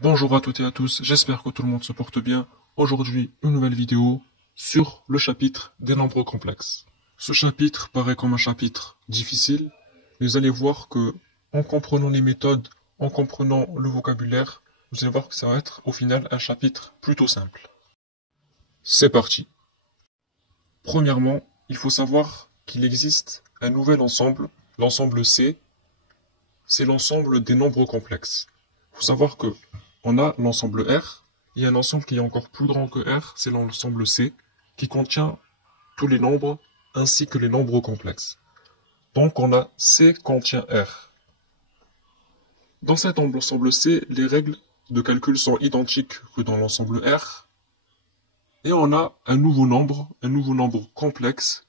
Bonjour à toutes et à tous, j'espère que tout le monde se porte bien. Aujourd'hui, une nouvelle vidéo sur le chapitre des nombres complexes. Ce chapitre paraît comme un chapitre difficile, mais vous allez voir que, en comprenant les méthodes, en comprenant le vocabulaire, vous allez voir que ça va être au final un chapitre plutôt simple. C'est parti. Premièrement, il faut savoir qu'il existe un nouvel ensemble, l'ensemble C, c'est l'ensemble des nombres complexes. Il faut savoir que on a l'ensemble R, il y a un ensemble qui est encore plus grand que R, c'est l'ensemble C, qui contient tous les nombres ainsi que les nombres complexes. Donc on a C contient R. Dans cet ensemble C, les règles de calcul sont identiques que dans l'ensemble R, et on a un nouveau nombre complexe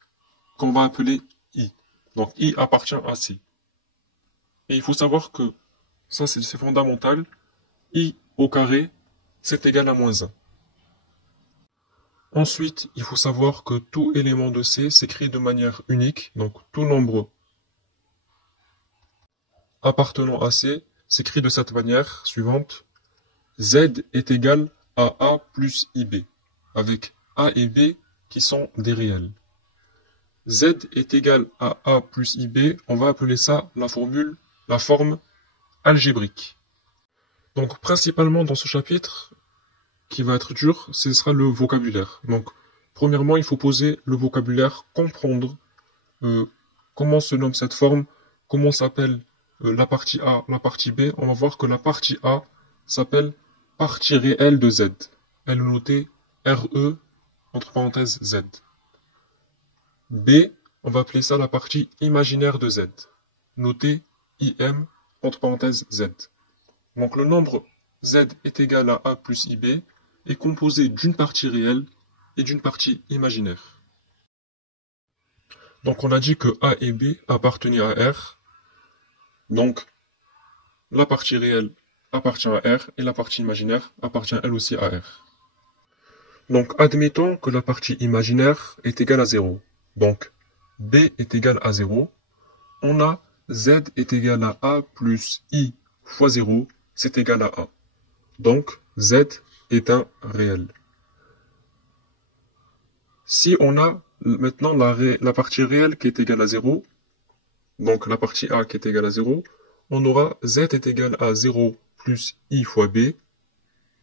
qu'on va appeler I. Donc I appartient à C. Et il faut savoir que, ça c'est fondamental, I au carré, c'est égal à moins 1. Ensuite, il faut savoir que tout élément de C s'écrit de manière unique, donc tout nombre appartenant à C s'écrit de cette manière suivante. Z est égal à A plus IB, avec A et B qui sont des réels. Z est égal à A plus IB, on va appeler ça la forme algébrique. Donc principalement dans ce chapitre, qui va être dur, ce sera le vocabulaire. Donc premièrement, il faut poser le vocabulaire, comprendre comment se nomme cette forme, comment s'appelle la partie A, la partie B. On va voir que la partie A s'appelle partie réelle de Z. Elle est notée RE, entre parenthèses Z. B, on va appeler ça la partie imaginaire de Z. Notée IM, entre parenthèses Z. Donc le nombre Z est égal à A plus IB est composé d'une partie réelle et d'une partie imaginaire. Donc on a dit que A et B appartenaient à R. Donc la partie réelle appartient à R et la partie imaginaire appartient elle aussi à R. Donc admettons que la partie imaginaire est égale à 0. Donc B est égal à 0. On a Z est égal à A plus I fois 0, c'est égal à A. Donc Z est un réel. Si on a maintenant la partie réelle qui est égale à 0, donc la partie A qui est égale à 0, on aura Z est égal à 0 plus I fois B,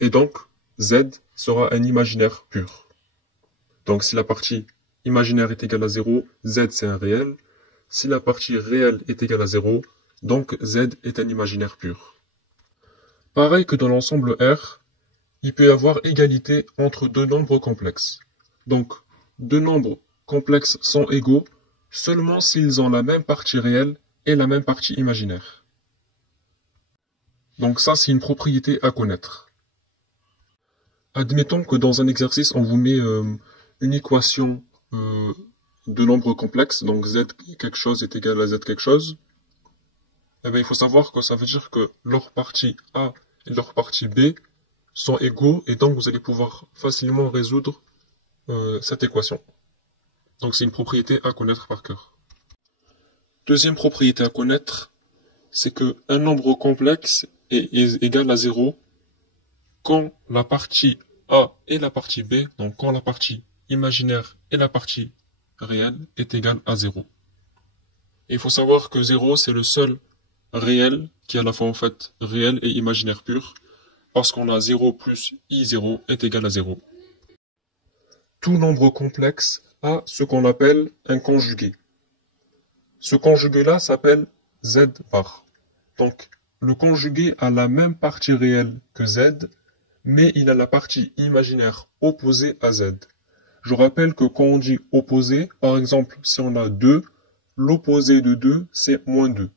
et donc Z sera un imaginaire pur. Donc si la partie imaginaire est égale à 0, Z c'est un réel. Si la partie réelle est égale à 0, donc Z est un imaginaire pur. Pareil que dans l'ensemble R, il peut y avoir égalité entre deux nombres complexes. Donc, deux nombres complexes sont égaux seulement s'ils ont la même partie réelle et la même partie imaginaire. Donc ça, c'est une propriété à connaître. Admettons que dans un exercice, on vous met une équation de nombres complexes, donc Z quelque chose est égal à Z quelque chose. Eh bien, il faut savoir que ça veut dire que leur partie A et leur partie B sont égaux, et donc vous allez pouvoir facilement résoudre cette équation. Donc c'est une propriété à connaître par cœur. Deuxième propriété à connaître, c'est que un nombre complexe est égal à 0 quand la partie A et la partie B, donc quand la partie imaginaire et la partie réelle est égale à 0. Et il faut savoir que 0 c'est le seul réel qui est à la fois en fait réel et imaginaire pur, parce qu'on a 0 plus I0 est égal à 0. Tout nombre complexe a ce qu'on appelle un conjugué. Ce conjugué-là s'appelle Z bar. Donc, le conjugué a la même partie réelle que Z, mais il a la partie imaginaire opposée à Z. Je rappelle que quand on dit opposé, par exemple, si on a 2, l'opposé de 2, c'est moins 2.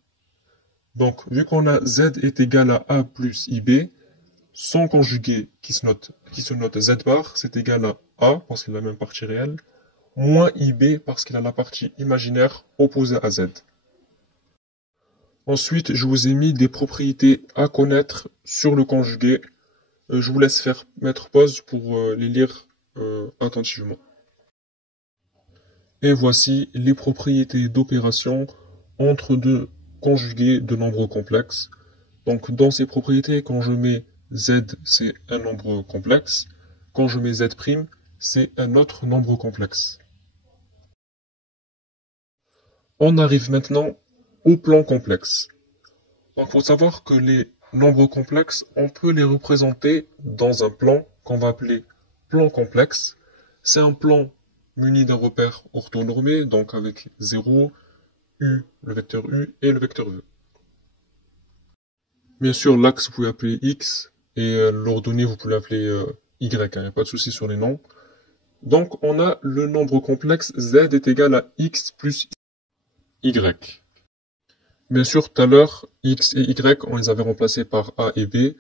Donc, vu qu'on a Z est égal à A plus IB, son conjugué qui se note Z bar, c'est égal à A, parce qu'il a la même partie réelle, moins IB, parce qu'il a la partie imaginaire opposée à Z. Ensuite, je vous ai mis des propriétés à connaître sur le conjugué. Je vous laisse mettre pause pour les lire attentivement. Et voici les propriétés d'opération entre deux conjugués de nombres complexes. Donc dans ces propriétés, quand je mets Z, c'est un nombre complexe. Quand je mets Z', c'est un autre nombre complexe. On arrive maintenant au plan complexe. Donc, il faut savoir que les nombres complexes, on peut les représenter dans un plan qu'on va appeler plan complexe. C'est un plan muni d'un repère orthonormé, donc avec 0, U, le vecteur U et le vecteur V. Bien sûr, l'axe, vous pouvez appeler X, et l'ordonnée, vous pouvez l'appeler Y, il n'y a pas de souci sur les noms. Donc, on a le nombre complexe Z est égal à X plus Y. Bien sûr, tout à l'heure, X et Y, on les avait remplacés par A et B.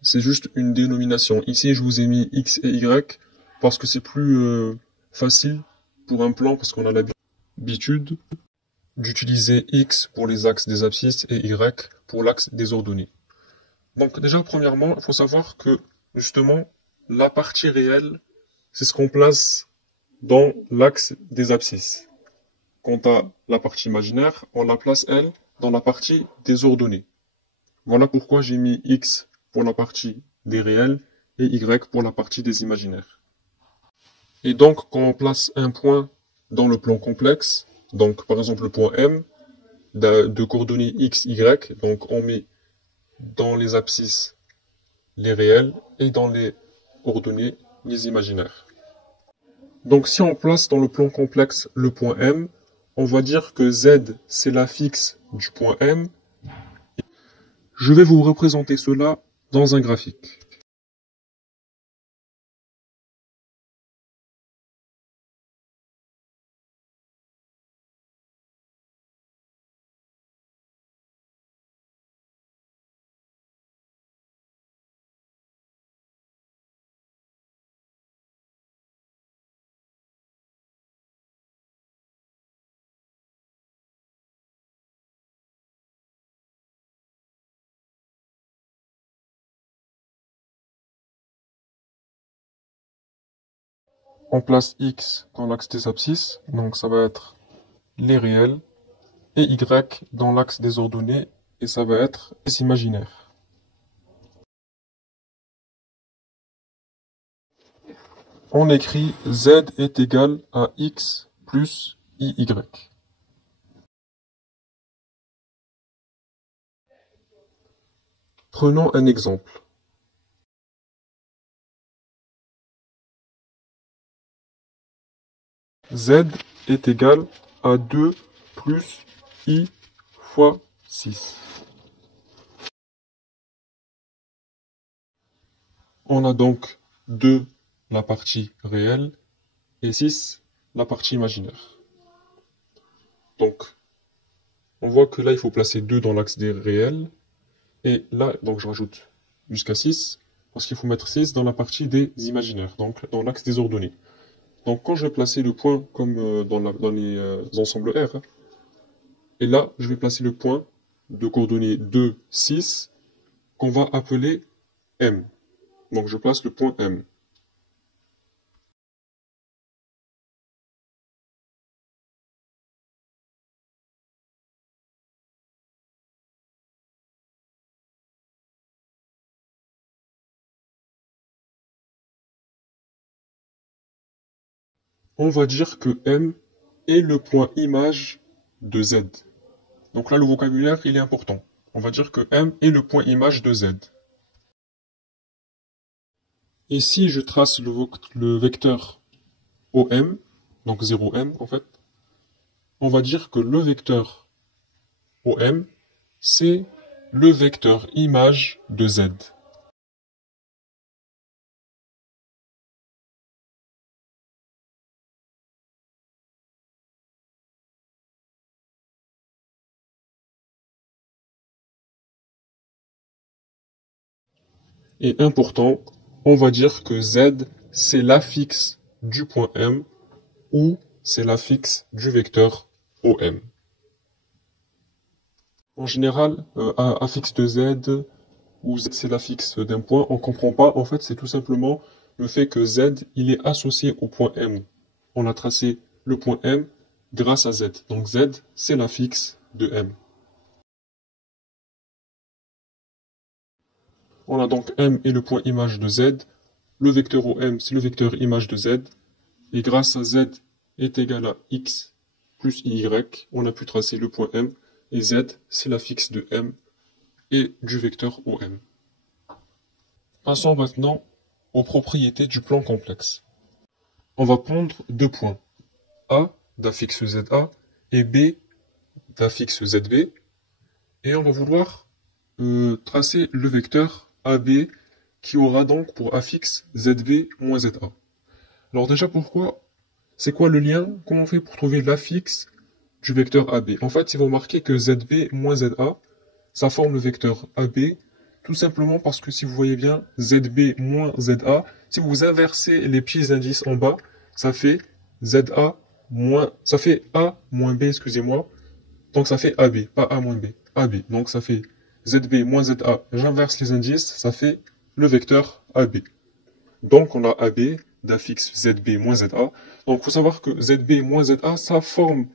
C'est juste une dénomination. Ici, je vous ai mis X et Y parce que c'est plus facile pour un plan, parce qu'on a l'habitude d'utiliser X pour les axes des abscisses et Y pour l'axe des ordonnées. Donc déjà, premièrement, il faut savoir que, justement, la partie réelle, c'est ce qu'on place dans l'axe des abscisses. Quant à la partie imaginaire, on la place, elle, dans la partie des ordonnées. Voilà pourquoi j'ai mis X pour la partie des réels et Y pour la partie des imaginaires. Et donc, quand on place un point dans le plan complexe, donc par exemple le point M, de coordonnées X, Y, donc on met dans les abscisses les réels et dans les ordonnées les imaginaires. Donc si on place dans le plan complexe le point M, on va dire que Z c'est l'affixe du point M. Je vais vous représenter cela dans un graphique. On place X dans l'axe des abscisses, donc ça va être les réels, et Y dans l'axe des ordonnées, et ça va être les imaginaires. On écrit Z est égal à X plus IY. Prenons un exemple. Z est égal à 2 plus I fois 6. On a donc 2 la partie réelle et 6 la partie imaginaire. Donc, on voit que là, il faut placer 2 dans l'axe des réels. Et là, donc je rajoute jusqu'à 6, parce qu'il faut mettre 6 dans la partie des imaginaires, donc dans l'axe des ordonnées. Donc quand je vais placer le point comme dans les ensembles R, et là, je vais placer le point de coordonnées 2, 6, qu'on va appeler M. Donc je place le point M. On va dire que M est le point image de Z. Donc là, le vocabulaire, il est important. On va dire que M est le point image de Z. Et si je trace le vecteur OM, donc 0M en fait, on va dire que le vecteur OM, c'est le vecteur image de Z. Et important, on va dire que Z, c'est l'affixe du point M ou c'est l'affixe du vecteur OM. En général, affixe de Z ou Z c'est l'affixe d'un point, on comprend pas. En fait, c'est tout simplement le fait que Z, il est associé au point M. On a tracé le point M grâce à Z. Donc Z, c'est l'affixe de M. On a donc M est le point image de Z. Le vecteur OM, c'est le vecteur image de Z. Et grâce à Z est égal à X plus Y, on a pu tracer le point M. Et Z, c'est la fixe de M et du vecteur OM. Passons maintenant aux propriétés du plan complexe. On va prendre deux points. A d'affixe ZA et B d'affixe ZB. Et on va vouloir tracer le vecteur AB qui aura donc pour affixe ZB moins ZA. Alors déjà pourquoi? C'est quoi le lien? Comment on fait pour trouver l'affixe du vecteur AB? En fait, si vous remarquez que ZB moins ZA, ça forme le vecteur AB, tout simplement parce que si vous voyez bien, ZB moins ZA, si vous inversez les pieds indices en bas, ça fait ZA moins, ça fait A moins B, excusez-moi. Donc ça fait AB, pas A moins B, AB. Donc ça fait ZB moins ZA, j'inverse les indices, ça fait le vecteur AB. Donc on a AB d'affixe ZB moins ZA. Donc il faut savoir que ZB moins ZA, ça forme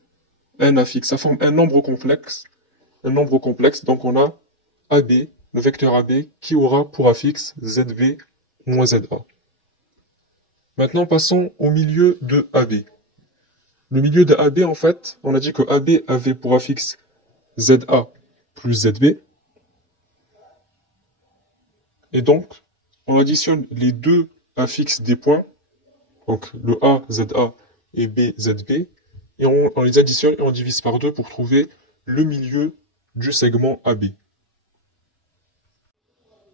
un affixe, ça forme un nombre complexe. Un nombre complexe, donc on a AB, le vecteur AB, qui aura pour affixe ZB moins ZA. Maintenant passons au milieu de AB. Le milieu de AB, en fait, on a dit que AB avait pour affixe ZA plus ZB. Et donc, on additionne les deux affixes des points, donc le A, ZA et B, ZB, et on les additionne et on divise par deux pour trouver le milieu du segment AB.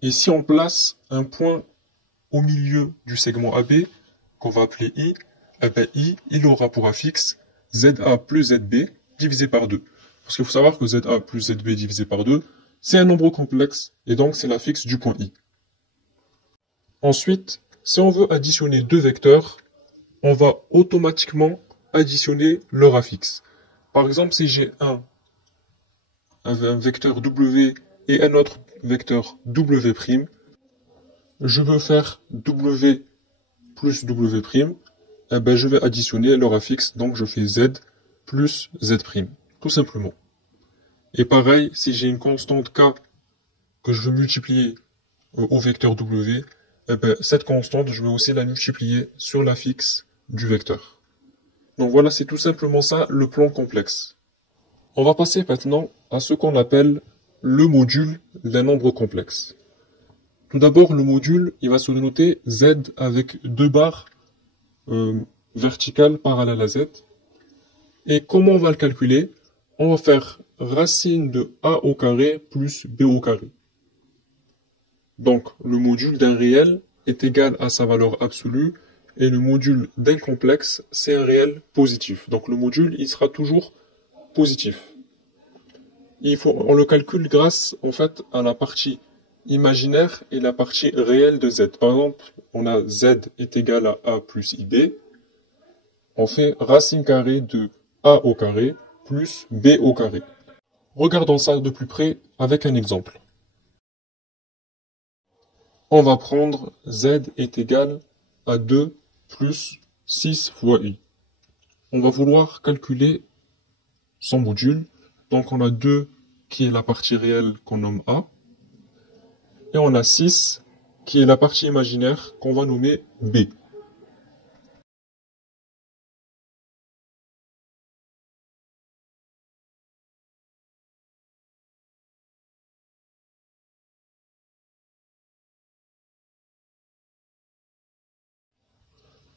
Et si on place un point au milieu du segment AB, qu'on va appeler I, eh ben I, il aura pour affixe ZA plus ZB divisé par 2. Parce qu'il faut savoir que ZA plus ZB divisé par 2, c'est un nombre complexe, et donc c'est l'affixe du point I. Ensuite, si on veut additionner deux vecteurs, on va automatiquement additionner leur affixe. Par exemple, si j'ai un vecteur W et un autre vecteur W', je veux faire W plus W', eh ben je vais additionner leur affixe, donc je fais Z plus Z', tout simplement. Et pareil, si j'ai une constante K que je veux multiplier au vecteur W, eh ben cette constante, je vais aussi la multiplier sur l'affixe du vecteur. Donc voilà, c'est tout simplement ça, le plan complexe. On va passer maintenant à ce qu'on appelle le module d'un nombre complexe. Tout d'abord, le module, il va se dénoter Z avec deux barres verticales parallèles à Z. Et comment on va le calculer? On va faire racine de A au carré plus B au carré. Donc, le module d'un réel est égal à sa valeur absolue, et le module d'un complexe, c'est un réel positif. Donc, le module, il sera toujours positif. On le calcule grâce, en fait, à la partie imaginaire et la partie réelle de Z. Par exemple, on a Z est égal à A plus IB. On fait racine carrée de A au carré plus B au carré. Regardons ça de plus près avec un exemple. On va prendre Z est égal à 2 plus 6 fois I. On va vouloir calculer son module. Donc on a 2 qui est la partie réelle qu'on nomme A. Et on a 6 qui est la partie imaginaire qu'on va nommer B.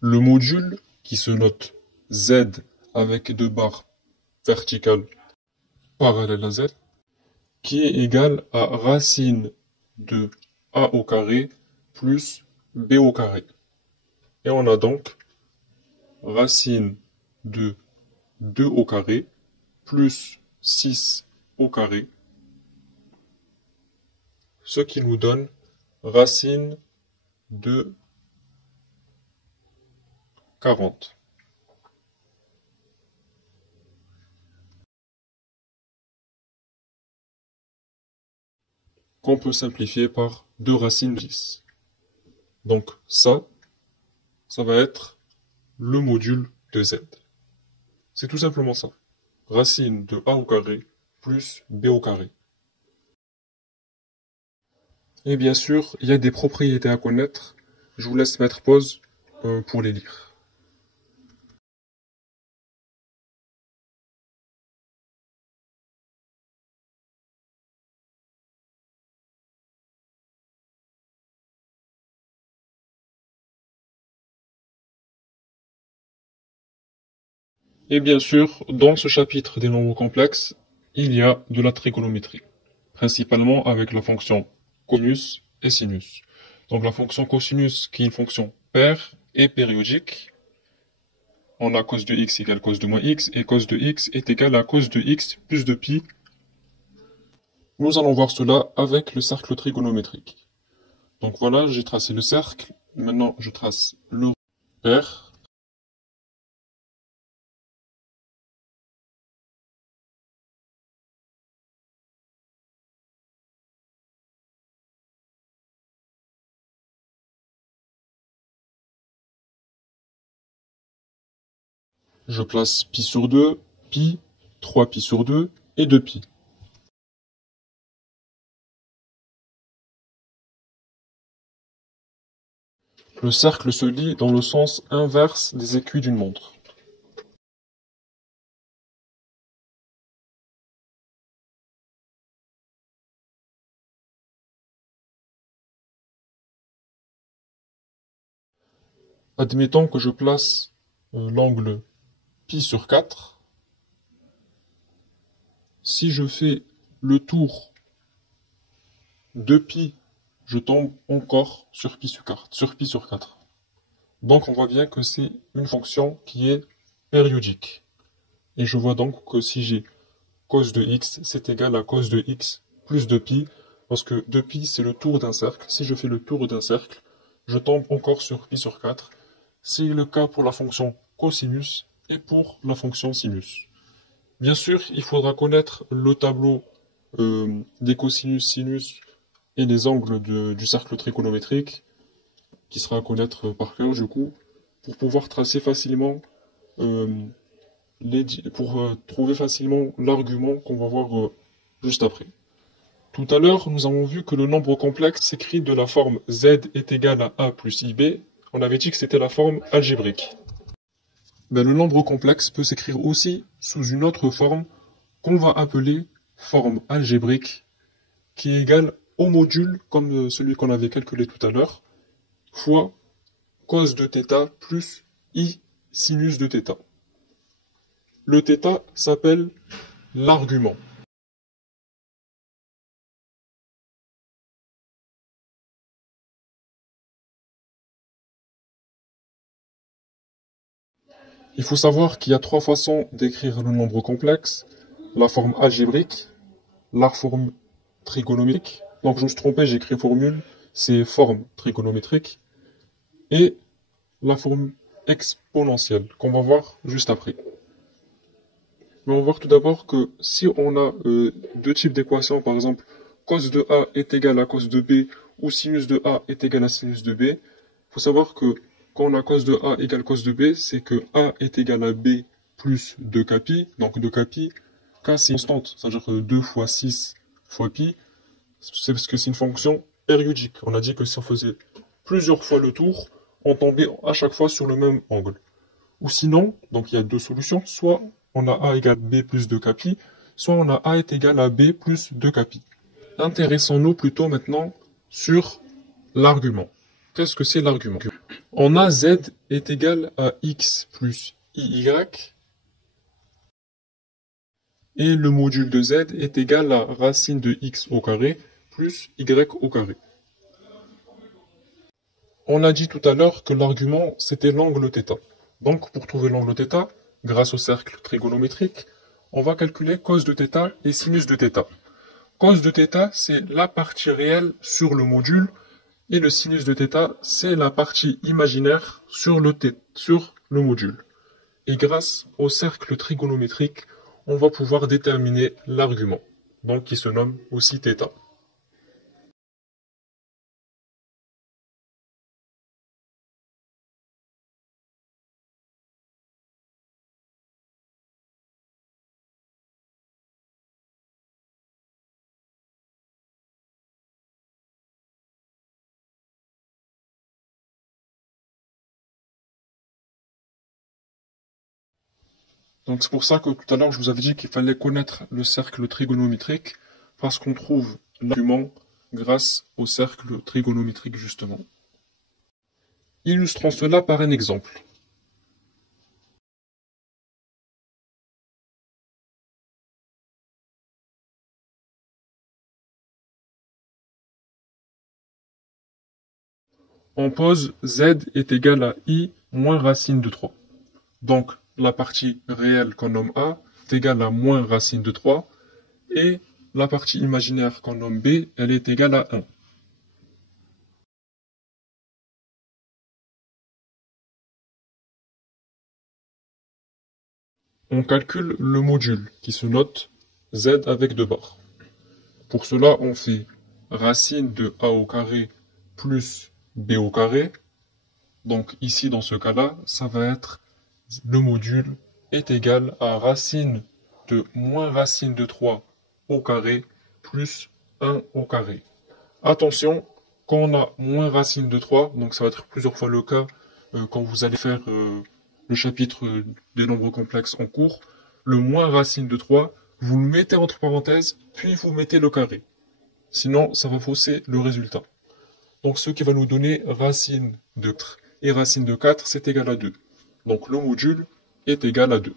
Le module qui se note Z avec deux barres verticales parallèles à Z, qui est égal à racine de A au carré plus B au carré. Et on a donc racine de 2 au carré plus 6 au carré, ce qui nous donne racine de 40. Qu'on peut simplifier par 2 racines de 10. Donc ça va être le module de Z. C'est tout simplement ça. Racine de A au carré plus B au carré. Et bien sûr, il y a des propriétés à connaître. Je vous laisse mettre pause pour les lire. Et bien sûr, dans ce chapitre des nombres complexes, il y a de la trigonométrie, principalement avec la fonction cosinus et sinus. Donc la fonction cosinus qui est une fonction paire et périodique. On a cos de x égale cos de moins x et cos de x est égal à cos de x plus de pi. Nous allons voir cela avec le cercle trigonométrique. Donc voilà, j'ai tracé le cercle. Maintenant, je trace le paire. Je place pi sur 2, pi, 3 pi sur 2 et 2 pi. Le cercle se lie dans le sens inverse des aiguilles d'une montre. Admettons que je place l'angle pi sur 4. Si je fais le tour de pi, je tombe encore sur pi sur 4. Donc on voit bien que c'est une fonction qui est périodique. Et je vois donc que si j'ai cos de x, c'est égal à cos de x plus 2pi, parce que 2pi c'est le tour d'un cercle. Si je fais le tour d'un cercle, je tombe encore sur pi sur 4. C'est le cas pour la fonction cosinus et pour la fonction sinus. Bien sûr, il faudra connaître le tableau des cosinus, sinus et les angles du cercle trigonométrique, qui sera à connaître par cœur du coup, pour pouvoir tracer facilement trouver facilement l'argument qu'on va voir juste après. Tout à l'heure, nous avons vu que le nombre complexe s'écrit de la forme z est égal à a plus ib. On avait dit que c'était la forme algébrique. Ben, le nombre complexe peut s'écrire aussi sous une autre forme qu'on va appeler forme algébrique, qui est égale au module, comme celui qu'on avait calculé tout à l'heure, fois cos de θ plus i sinus de θ. Le θ s'appelle l'argument. Il faut savoir qu'il y a trois façons d'écrire le nombre complexe. La forme algébrique, la forme trigonométrique. Donc je me suis trompé, j'ai écrit formule, c'est forme trigonométrique. Et la forme exponentielle, qu'on va voir juste après. Mais on va voir tout d'abord que si on a deux types d'équations, par exemple, cos de A est égal à cos de B, ou sinus de A est égal à sinus de B, il faut savoir que quand on a cos de A égale cos de B, c'est que A est égal à B plus 2k pi, donc 2k pi, K c'est une constante, c'est-à-dire 2 fois 6 fois pi, c'est parce que c'est une fonction périodique. On a dit que si on faisait plusieurs fois le tour, on tombait à chaque fois sur le même angle. Ou sinon, donc il y a deux solutions, soit on a A égale B plus 2k pi, soit on a A est égal à B plus 2k pi. Intéressons-nous plutôt maintenant sur l'argument. Qu'est-ce que c'est l'argument? On a Z est égal à X plus IY, et le module de Z est égal à racine de X au carré plus Y au carré. On a dit tout à l'heure que l'argument, c'était l'angle θ. Donc, pour trouver l'angle θ, grâce au cercle trigonométrique, on va calculer cos de θ et sinus de θ. Cos de θ, c'est la partie réelle sur le module, et le sinus de θ, c'est la partie imaginaire sur le module. Et grâce au cercle trigonométrique, on va pouvoir déterminer l'argument, donc qui se nomme aussi θ. Donc c'est pour ça que tout à l'heure je vous avais dit qu'il fallait connaître le cercle trigonométrique, parce qu'on trouve l'argument grâce au cercle trigonométrique justement. Illustrons cela par un exemple. On pose z est égal à i moins racine de 3. Donc la partie réelle qu'on nomme a est égale à moins racine de 3 et la partie imaginaire qu'on nomme b, elle est égale à 1. On calcule le module qui se note z avec 2 barres. Pour cela, on fait racine de a au carré plus b au carré. Donc ici, dans ce cas-là, ça va être le module est égal à racine de moins racine de 3 au carré plus 1 au carré. Attention, quand on a moins racine de 3, donc ça va être plusieurs fois le cas quand vous allez faire le chapitre des nombres complexes en cours, le moins racine de 3, vous le mettez entre parenthèses, puis vous mettez le carré. Sinon, ça va fausser le résultat. Donc ce qui va nous donner racine de 4 et racine de 4, c'est égal à 2. Donc le module est égal à 2.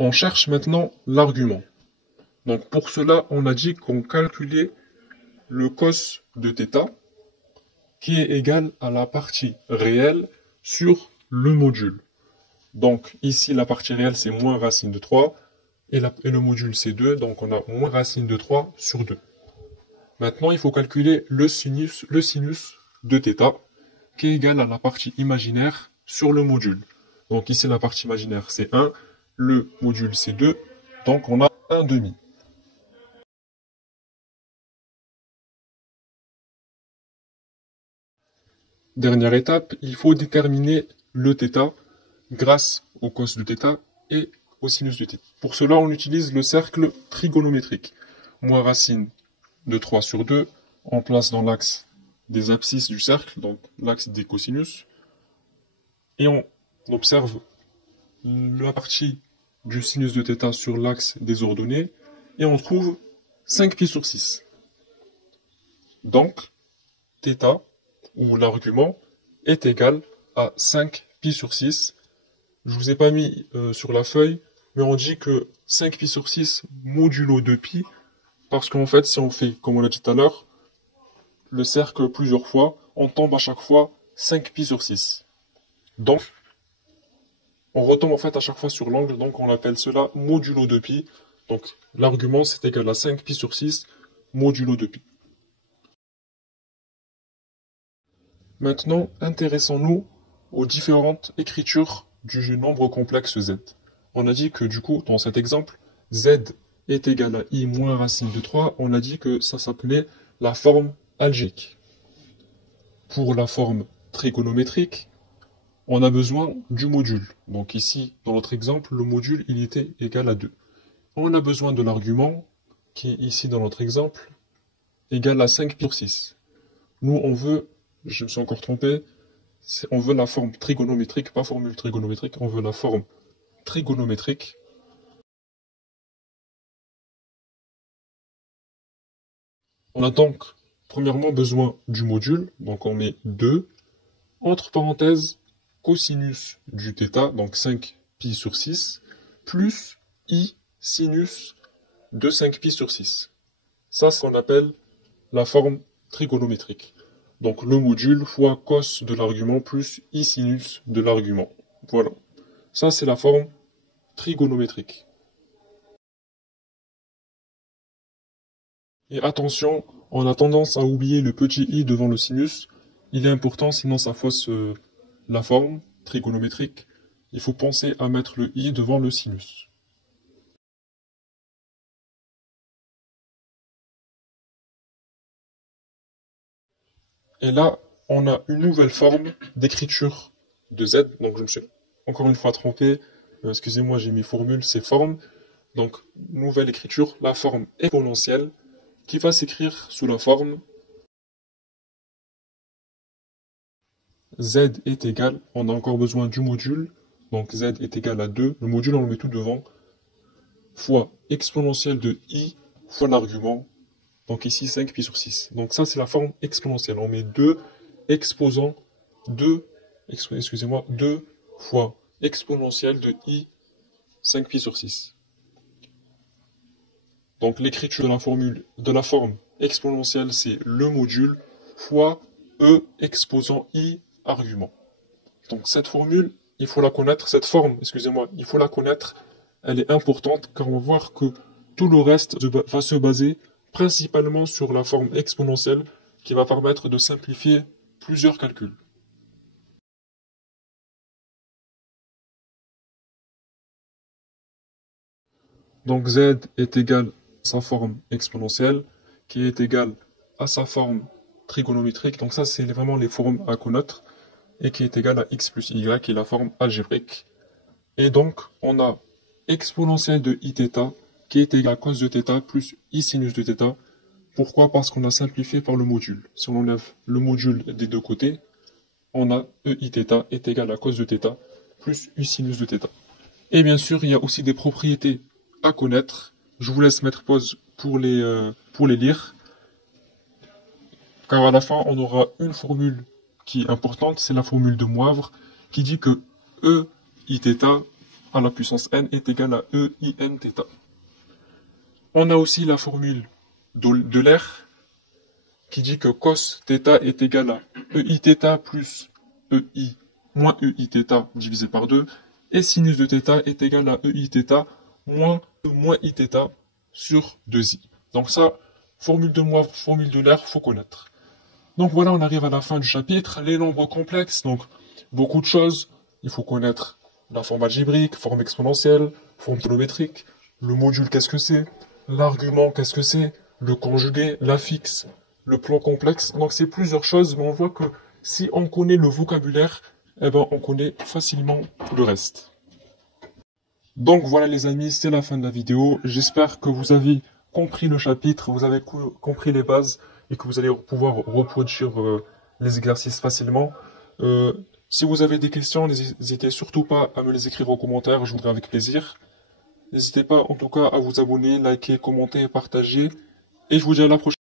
On cherche maintenant l'argument. Donc pour cela, on a dit qu'on calculait le cos de θ, qui est égal à la partie réelle sur le module. Donc ici, la partie réelle, c'est moins racine de 3, et le module, c'est 2, donc on a moins racine de 3 sur 2. Maintenant, il faut calculer le sinus de θ, qui est égal à la partie imaginaire sur le module. Donc ici, la partie imaginaire, c'est 1, le module, c'est 2, donc on a 1 demi. Dernière étape, il faut déterminer le θ grâce au cos de θ et au sinus de θ. Pour cela, on utilise le cercle trigonométrique. Moins racine de 3 sur 2, on place dans l'axe des abscisses du cercle, donc l'axe des cosinus, et on observe la partie du sinus de θ sur l'axe des ordonnées, et on trouve 5 pi sur 6. Donc, θ, ou l'argument, est égal à 5 pi sur 6. Je vous ai pas mis sur la feuille, mais on dit que 5 pi sur 6 modulo 2 pi, parce qu'en fait, si on fait, comme on l'a dit tout à l'heure, le cercle plusieurs fois, on tombe à chaque fois 5 pi sur 6. Donc, on retombe en fait à chaque fois sur l'angle, donc on appelle cela modulo 2 pi. Donc, l'argument, c'est égal à 5 pi sur 6 modulo 2 pi. Maintenant, intéressons-nous aux différentes écritures du nombre complexe z. On a dit que du coup, dans cet exemple, z est égal à i moins racine de 3, on a dit que ça s'appelait la forme algébrique. Pour la forme trigonométrique, on a besoin du module. Donc ici, dans notre exemple, le module, il était égal à 2. On a besoin de l'argument, qui ici, dans notre exemple, égal à 5 pi sur 6. Nous, on veut, je me suis encore trompé, on veut la forme trigonométrique, pas formule trigonométrique, on veut la forme trigonométrique. On a donc, premièrement, besoin du module, donc on met 2, entre parenthèses, cosinus du θ, donc 5 pi sur 6, plus i sinus de 5 pi sur 6. Ça, c'est ce qu'on appelle la forme trigonométrique. Donc le module fois cos de l'argument plus i sinus de l'argument. Voilà. Ça, c'est la forme trigonométrique. Et attention, on a tendance à oublier le petit i devant le sinus. Il est important, sinon ça fausse la forme trigonométrique. Il faut penser à mettre le i devant le sinus. Et là, on a une nouvelle forme d'écriture de z. Donc je me suis encore une fois trompé. Excusez-moi, j'ai mis formule, c'est forme. Donc, nouvelle écriture, la forme exponentielle, qui va s'écrire sous la forme z est égal, on a encore besoin du module, donc z est égal à 2, le module on le met tout devant, fois exponentielle de i fois l'argument, donc ici 5 pi sur 6. Donc ça c'est la forme exponentielle, on met 2 exposant 2 fois exponentielle de i 5 pi sur 6. Donc l'écriture de la forme exponentielle, c'est le module fois e exposant i argument. Donc cette formule, il faut la connaître, cette forme, excusez-moi, il faut la connaître, elle est importante car on va voir que tout le reste va se baser principalement sur la forme exponentielle qui va permettre de simplifier plusieurs calculs. Donc z est égal à sa forme exponentielle qui est égale à sa forme trigonométrique. Donc ça, c'est vraiment les formes à connaître et qui est égale à x plus y qui est la forme algébrique. Et donc, on a exponentielle de iθ qui est égal à cos de θ plus i sinus de θ. Pourquoi? Parce qu'on a simplifié par le module. Si on enlève le module des deux côtés, on a eiθ est égal à cos de θ plus u sinus de θ. Et bien sûr, il y a aussi des propriétés à connaître. Je vous laisse mettre pause pour les lire. Car à la fin, on aura une formule qui est importante, c'est la formule de Moivre, qui dit que eiθ à la puissance n est égal à einθ. On a aussi la formule d'Euler, qui dit que cos θ est égal à eiθ plus ei moins eiθ divisé par 2, et sinus de θ est égal à eiθ moins iθ sur 2i. Donc ça, formule de Moivre, formule d'Euler, faut connaître. Donc voilà, on arrive à la fin du chapitre, les nombres complexes, donc beaucoup de choses. Il faut connaître la forme algébrique, forme exponentielle, forme trigonométrique, le module qu'est-ce que c'est, l'argument qu'est-ce que c'est, le conjugué, l'affixe, le plan complexe. Donc c'est plusieurs choses, mais on voit que si on connaît le vocabulaire, eh ben on connaît facilement tout le reste. Donc voilà les amis, c'est la fin de la vidéo. J'espère que vous avez compris le chapitre, vous avez compris les bases et que vous allez pouvoir reproduire les exercices facilement. Si vous avez des questions, n'hésitez surtout pas à me les écrire en commentaire, je voudrais avec plaisir. N'hésitez pas en tout cas à vous abonner, liker, commenter et partager. Et je vous dis à la prochaine.